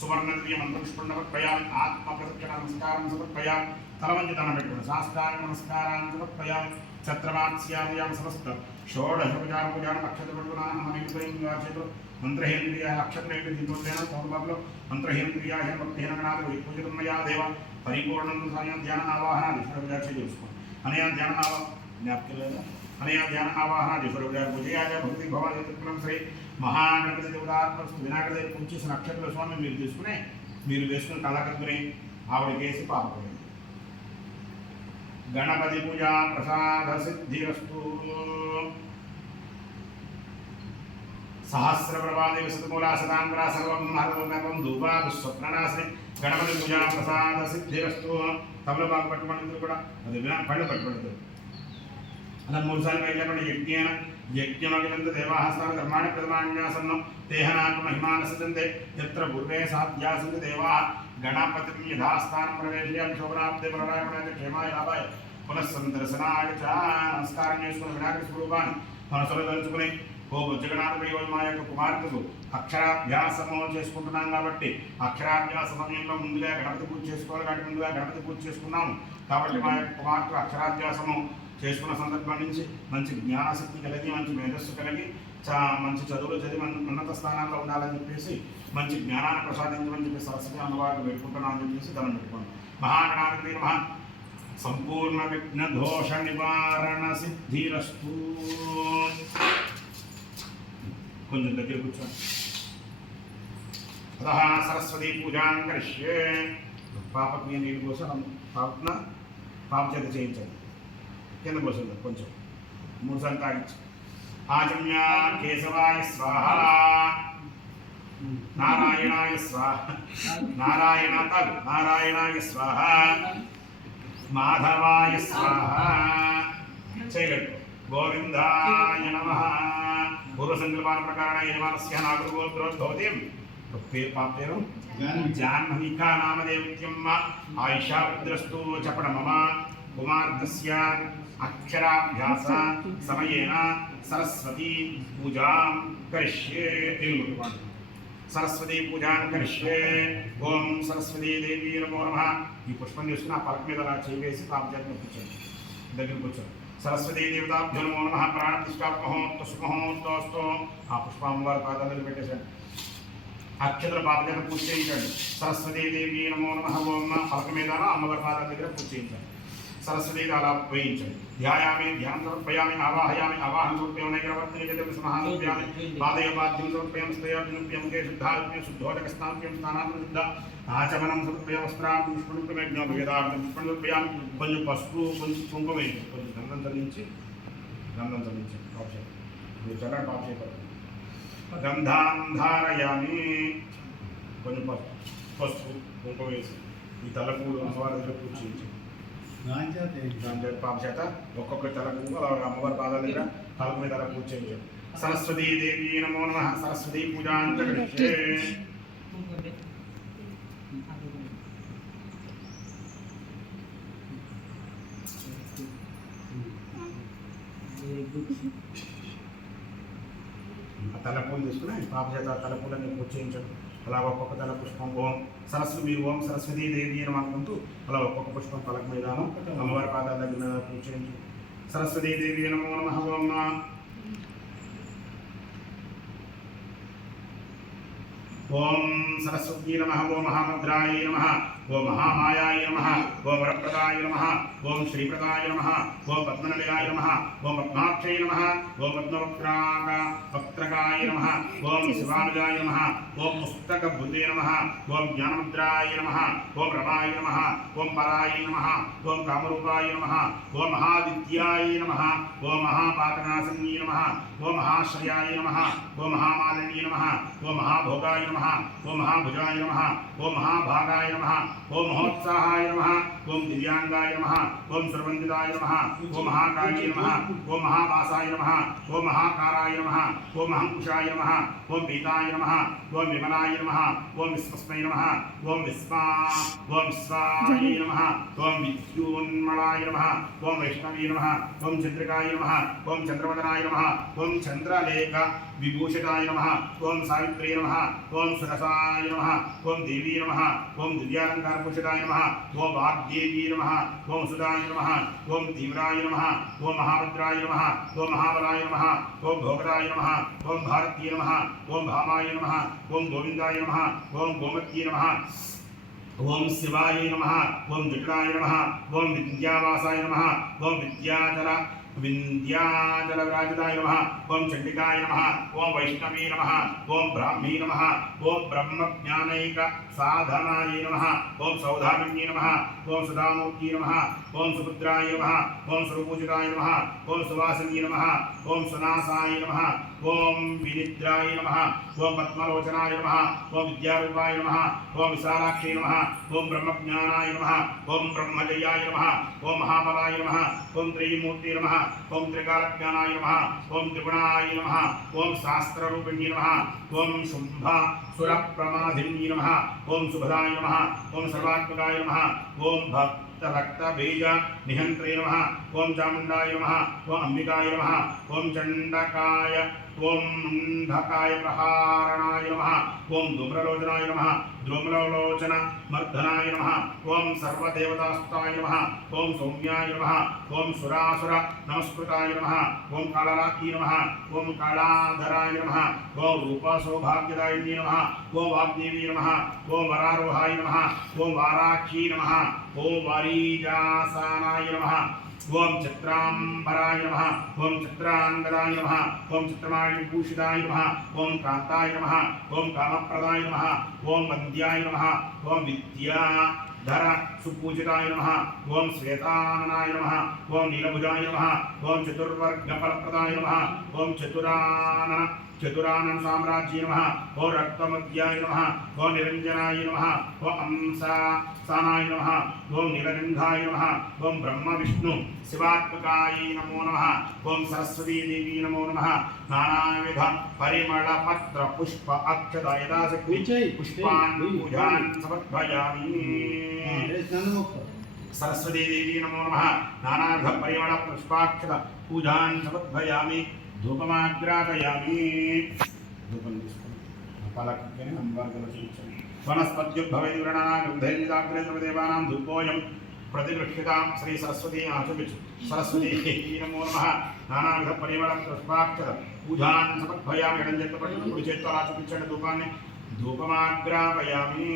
सुवर्णद्रिय मंत्रपुष्पण्डवत्प्रयामि आत्मप्रदक्षिण नमस्कारं समर्पयामि तलवञ्चितनं पेट्टुकोंडि साष्टांग नमस्कारान् समर्पयामि छत्रमात्स्यादयामि समस्त षोडशोपचारपूजान् अक्षतपट्टुनान् अनेकैर्वाचितो मंत्रहेन्द्रियाः अक्षत्रेण दिनोत्तेन कौरवबलो मंत्रहेन्द्रियाः भक्तेन गणात् पूजितं मया देव परिपूर्णं ध्यान आवाहनादि षोडशोपचार చేసుకోండి అనయా ధ్యాన జ్ఞాపకలేదా అనయా ధ్యాన ఆవాహనాది षोडशोपचार పూజయాయ భక్తి భవాయ త్రిపురం శ్రీ మహాగణపతి దేవతాత్మస్తు వినాయకుడి పూజ చేసిన నక్షత్ర స్వామి మీరు తీసుకుని మీరు వేసుకుని కళాకత్తుని ఆవిడకేసి పాపపడండి. గణపతి పూజ ప్రసాద సిద్ధిరస్తు. సహస్రప్రభాదేవ శతమూలా శతాంబరా సర్వం మహర్వం ధూపా దుస్వప్ననాశని గణపతి పూజ ప్రసాద సిద్ధిరస్తు. తమలపాకు పట్టుబడుతుంది కూడా అది పళ్ళు పట్టుబడుతుంది. అలా 3 సార్లు వెళ్ళబడి यज्ञमगिनन्त देवास्तान कर्माणि प्रथमान्यासन्नो देहनात्म महिमानसजन्ते यत्र पूर्वे साध्यासन्ते देवाः गणपतिं यथास्थानं प्रवेशयन् शोभनाब्धे प्रलयाय क्षेमाय लाभाय पुनः सन्दर्शनाय च नमस्कारं చేసుకుని వినాయక స్వరూపాన్ని మనసులో తలుచుకుని ఓ బుజ్జగణాథుడి మా యొక్క కుమార్తెకు అక్షరాభ్యాసము చేసుకుంటున్నాం కాబట్టి అక్షరాభ్యాస సమయంలో ముందుగా గణపతి పూజ చేసుకోవాలి కాబట్టి ముందుగా గణపతి పూజ చేసుకున్నాము కాబట్టి మా యొక్క కుమార్తె అక్షరాభ్యాసము చేసుకున్న సందర్భం నుంచి మంచి జ్ఞానశక్తి కలిగి మంచి మేధస్సు కలిగి మంచి చదువులు చదివి ఉన్నత స్థానాల్లో ఉండాలని చెప్పేసి మంచి జ్ఞానాన్ని ప్రసాదించమని చెప్పి సరస్వతి అమ్మవారిని వేడుకుంటున్నామని చెప్పేసి ధనం పెట్టుకోండి. మహాగణాధిపతి నమః. సంపూర్ణ విఘ్న దోష నివారణ సిద్ధిరస్తు. కొంచెం దగ్గర కూర్చోండి. అతః సరస్వతి పూజాం కరిష్యే. పాపకి నీళ్ళు కోసం పాప చేత చేయించండి. కింద పోసింది కొంచెం 3 సార్లు తాగించు. ఆజమ్య కేశవాయ స్వాహ, నారాయణాయ స్వాహ, నారాయణాయ స్వాహ, మాధవాయ స్వాహ. చేయగట్టు. గోవిందాయ నమః. పూర్వసంకల్పాల ప్రకారం యజమానస్య నాగృగోత్రోద్భవతి. పాప పేరు జాహ్నవికా నామదేవిత్యమ్మ. ఆయుషా వృద్ధిరస్తు. చెప్పడం మమ కుమార్తెస్య అక్షరాభ్యాస సమయేన సరస్వతీ పూజాం కరిష్యే. సరస్వతీ పూజాం కరిష్యే. ఓం సరస్వతీ దేవీ నమో నమః. ఈ పుష్పం తీసుకుని ఆ పలక మీద అలా చేసి పాప చేతిలో కూర్చోండి. దగ్గర కూర్చోండి. సరస్వతీ దేవతాభ్యో నమో నమః. ప్రాణప్రతిష్ఠాత్మహోత్తు సుమహోత్తోస్తు. ఆ పుష్పం అమ్మవారి పాదాల మీద పెట్టేసండి. అక్షతల పాప చేత పూజ చేయించండి. సరస్వతీ దేవీ నమో నమః. ఓం పలక మీద అమ్మవారి పాదాల దగ్గర పూజ చేయించండి. सरस्वती अला वयिंचंడి. ध्यायामि ध्यानं समर्पयामि आवाहयामि आवाहनं समर्पयामि नैग्रवर्तने जगत् समाहनोप्यामि पादयोपाद्यं समर्पयामि स्तयाभ्युपयं शुद्धाभ्युपयं शुद्धोदकस्नाभ्युपयं स्नानाभ्युपयं शुद्ध आचमनं समर्पयामि वस्त्रां पुष्पणुपमेज्ञो वेदार्थं पुष्पणुपयामि కొంచెం పసుపు కొంచెం కుంకుమ వేయండి. కొంచెం గంధం చల్లించి పాపం మీరు చల్లని పాప చేయబడుతుంది. గంధాం ధారయామి. కొంచెం పసుపు కుంకుమ వేసి ఈ తలపూలు అమ్మవారి దగ్గర పూజ చేయించండి. పాప చేత ఒక్కొక్క తలకు అమ్మవారి పాదాల దగ్గర తలకు మీద పూజ చేయించారు. సరస్వతీ దేవీ నమో నమః. సరస్వతీ పూజాంతరిక్షే. ఆ తలపూలు తీసుకుని పాప చేత తలపూలన్నీ పూజ చేయించండి. అలా ఒక్కొక్క తల పుష్పం ఓం సరస్వతి మీరు ఓం సరస్వతీ దేవి అని అనుకుంటూ అలా ఒక్కొక్క పుష్పం పలక మీద అమ్మవారి పాదాల దగ్గర పూజ చేయించు. సరస్వతీ దేవి నమో నమః. ఓం ఓం సరస్వతీ నమః. ఓం మహాముద్రాయ నమః. ఓం మహామాయాయ నమః. ఓం వరప్రదాయ నమః. ఓం శ్రీప్రదాయ నమః. ఓం పద్మనిలయాయ నమః. ఓం పద్మాక్షయ నమః. ఓం పద్మవక్త్రాయ నమః. ఓం శివానుజాయ నమః. ఓం పుస్తకభృతే నమః. ఓం జ్ఞానముద్రాయ నమః. ఓం రమాయ నమః. ఓం పరాయ నమః. ఓం కామరూపాయ నమః. ఓం మహాదిత్యాయ నమః. ఓం మహాపాతనాశన్యే నమః. ఓం మహాశ్రయాయ నమః. ఓం మహామాలిన్యే నమః. ఓం మహాభోగాయ నమః. ఓం మహాభుజాయ నమః. ఓం మహాభాగాయ నమః. ఓం మహోత్సాహాయ నమః. ఓం దివ్యాంగాయ నమః. ఓం సర్వందిదాయ నమః. ఓం మహాకాళీ నమః. ఓం మహావాసాయ నమః. ఓం మహాకారాయ నమః. ఓం మహంకుశాయ నమః. ఓం పీతాయ నమః. ఓం విమలాయ నమః. ఓం విశ్వస్మై నమః. ఓం విశ్వాయ నమః. ఓం విద్యున్మళాయ నమః. ఓం వైష్ణవీ నమః. ఓం చంద్రికాయ నమః. ఓం చంద్రవదనాయ నమః. ఓం ఓం చంద్రలేఖ విభూషితాయ నమః ఓం సావిత్రీ నమః ఓం సురసాయ నమః ఓం దేవీ నమః ఓం దివ్యాలంకారభూషితాయ నమః ఓం వాగ్దేవీ నమః ఓం సుధాయ నమః ఓం తీవ్రాయ నమః ఓం మహాభద్రాయ నమః ఓం మహాబలాయ నమః ఓం భోగరాయ నమః ఓం భారతీయ నమః ఓం భామాయ నమః ఓం గోవిందాయ నమః ఓం గోమత్యే నమః ఓం శివాయ నమః ఓం జటాయ నమః ఓం విద్యావాసాయ నమః ఓం విద్యాచలరాజితాయ నమః ఓం చండికాయ నమః ఓం వైష్ణవీ నమః ఓం బ్రాహ్మీ నమః ఓం బ్రహ్మజ్ఞానైక సాధనాయ నమః ఓం సౌధామిన్యే నమః ఓం సుధామూర్తి నమః ఓం సుభద్రాయ నమః ఓం సురపూజితాయ నమః ఓం సువాసిన్యే నమః ఓం సునాసాయ నమః ఓం వినిద్రాయ నమః ఓం పద్మలోచనాయ నమః ఓం విద్యారూపాయ నమః ఓం విశాలాక్షే నమః ఓం బ్రహ్మజ్ఞానాయ నమః ఓం బ్రహ్మజయాయ నమః ఓం మహాబలాయ నమః ఓం త్రిమూర్తి నమః ఓం త్రికాలజ్ఞానాయ నమః ఓం త్రిగుణాయ నమః ఓం శాస్త్రరూపిణ్యే నమః ఓం శుంభ సురప్రమాధిన్యే నమః ఓం శుభదాయ నమః ఓం సర్వాత్మకాయ నమః ఓం రక్తబీజ నిహంత్రే నమః ఓం చాముండాయ నమః ఓం అంబికాయ నమః ఓం చండకాయ ఓం ముండకాయ ప్రహారణాయ నమః ఓం ధూమ్రలోచనాయ నమః ధూమ్రలోచన మర్దనాయ నమః ఓం సర్వదేవతాస్తాయ నమః ఓం సౌమ్యాయ నమః ఓం సురాసుర నమస్కృతాయ నమః ఓం కాళరాత్రీ నమః ఓం కాళాధరాయ నమః ఓం రూపసౌభాగ్యదాయిన్యే నమః ఓం వాగ్దేవీ నమః ఓం వరారోహాయ నమః ఓం వారాక్షీ నమః ఓం వారీజాసానాయ నమః ఓం చిత్రాంబరాయ నమః ఓం చిత్రాంగదాయ నమః ఓం చిత్రమాణిభూషితాయ నమః ఓం కాంతాయ నమః ఓం కామప్రదాయ నమః ఓం వంద్యాయ నమః ఓం విద్యాధర సుపూజితాయ నమః ఓం శ్వేతాననాయ నమః ఓం నీలభుజాయ నమః ఓం చతుర్వర్గఫలప్రదాయ నమః ఓం చతురానన సామ్రాజ్య నమః ఓం రక్తమధ్యాయ నమః ఓం నిరంజనాయ నమః ఓం అంసానాయ నమః ఓం నీలగంధాయ నమః ఓం బ్రహ్మ విష్ణు శివాత్మకాయ నమో నమః ఓం సరస్వతీ దేవీ నమో నమః నానావిధ పరిమళ పత్ర పుష్ప అక్షత యథాశక్తి పుష్పాన్ పూజాన్ సమర్పయామి సరస్వతీ దేవీ నమో నమః నానావిధ పరిమళ పుష్పాక్షత పూజాన్ సమర్పయామి ధూపమాగ్రాపయామి ధూపం తీసుకొని పాలకనే అంబార్గల చూపించండి వనస్పత్యుద్భవైతి వృణానాగ్ధైర్నిదాగ్రే సర్వదేవానాం ధూపోయం प्रतिगृह्यतां श्री सरस्वती आचुमिचु सरस्वती नमो नमः नानाविध परिमळ पुष्पाक्षर पूजान् समर्पयामि एडंजेत्तपट्टु कुడి చేత్తో అలా చూపించండి ధూపాన్ని ధూపమాగ్రాపయామి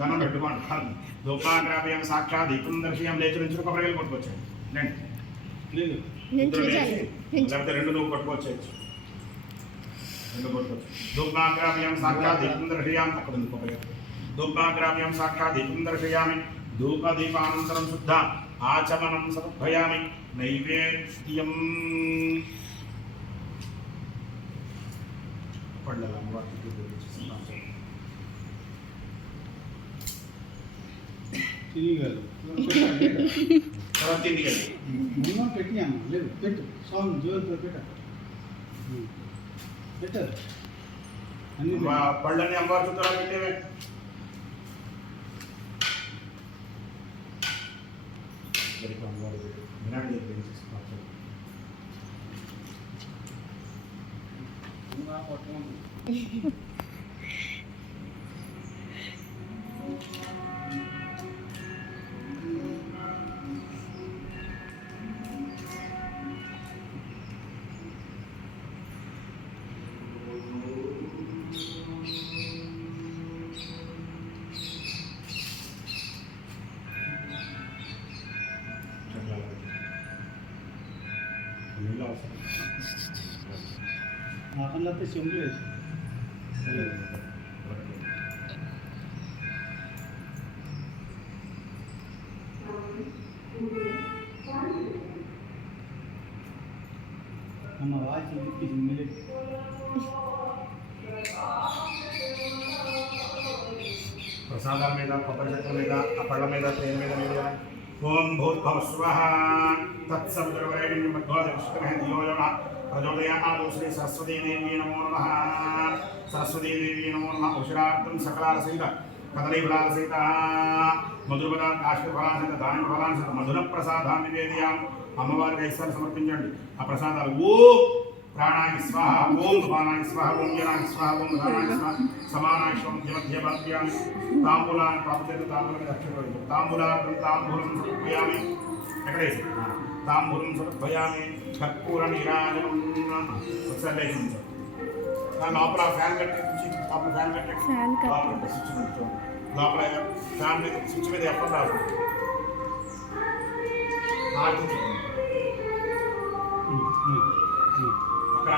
ధనం పెట్టుకోండి ధూపాగ్రాపయామి సాక్షాత్ దీపం దర్శయం లేచి నుంచి కొబ్బరికాయలు కొట్టుకొచ్చాడు లేదు లేకపోతే రెండు నువ్వు కొట్టుకొచ్చేయచ్చు రెండు కొట్టుకోవచ్చు ధూపాగ్రాపయామి సాక్షాత్ దీపం దర్శయామి అక్కడ ఉంది కొబ్బరికాయ ధూపాగ్రాపయామి సాక్షాత్ దీపం దర్శయామి धूपदीपानन्तरं शुद्ध आचमनं समर्पयामि नैवेद्यं పళ్ళని అమ్మవారి చుట్టూ పెట్టేవే akan latih Inggris. Nama wajib di Inggris. प्रसाद में पपरजत में अपड़ में तेल में ओम भूर्भुवस्वः तत्सवितुर्वरेण्यं भर्गो धियो यो नः प्रचोदयात् श्री सरस्वती देवी नमो नमः सरस्वती देवी नमो नमः उषरार्थं सकलारसहित कदलीफलारसहित मधुरपदार्थाश्रफलारसहित धान्यफलारसहित मधुर प्रसादान् निवेदयामि అమ్మవారికి ఐశ్వర్యం సమర్పించండి ఆ ప్రసాదాలు ఓ प्राणाय स्वाहा ओम धुमानाय स्वाहा ओम जनाय स्वाहा ओम धानाय स्वाहा समानाय स्वाहा मध्य भाग्यामि तांबूलान पापचेत तांबूలం दक्षिणोడి तांबूलान तांबूలం समर्पयामि ఎక్కడేసి तांबूలం సమర్పయామి కర్పూర నీరాజనం ఒకసారి లేచింది నా లోపల ఫ్యాన్ కట్టి లోపల ఫ్యాన్ కట్టి లోపల స్విచ్ ఉంది లోపల ఫ్యాన్ మీద స్విచ్ మీద ఎక్కడ రాదు అక్కడ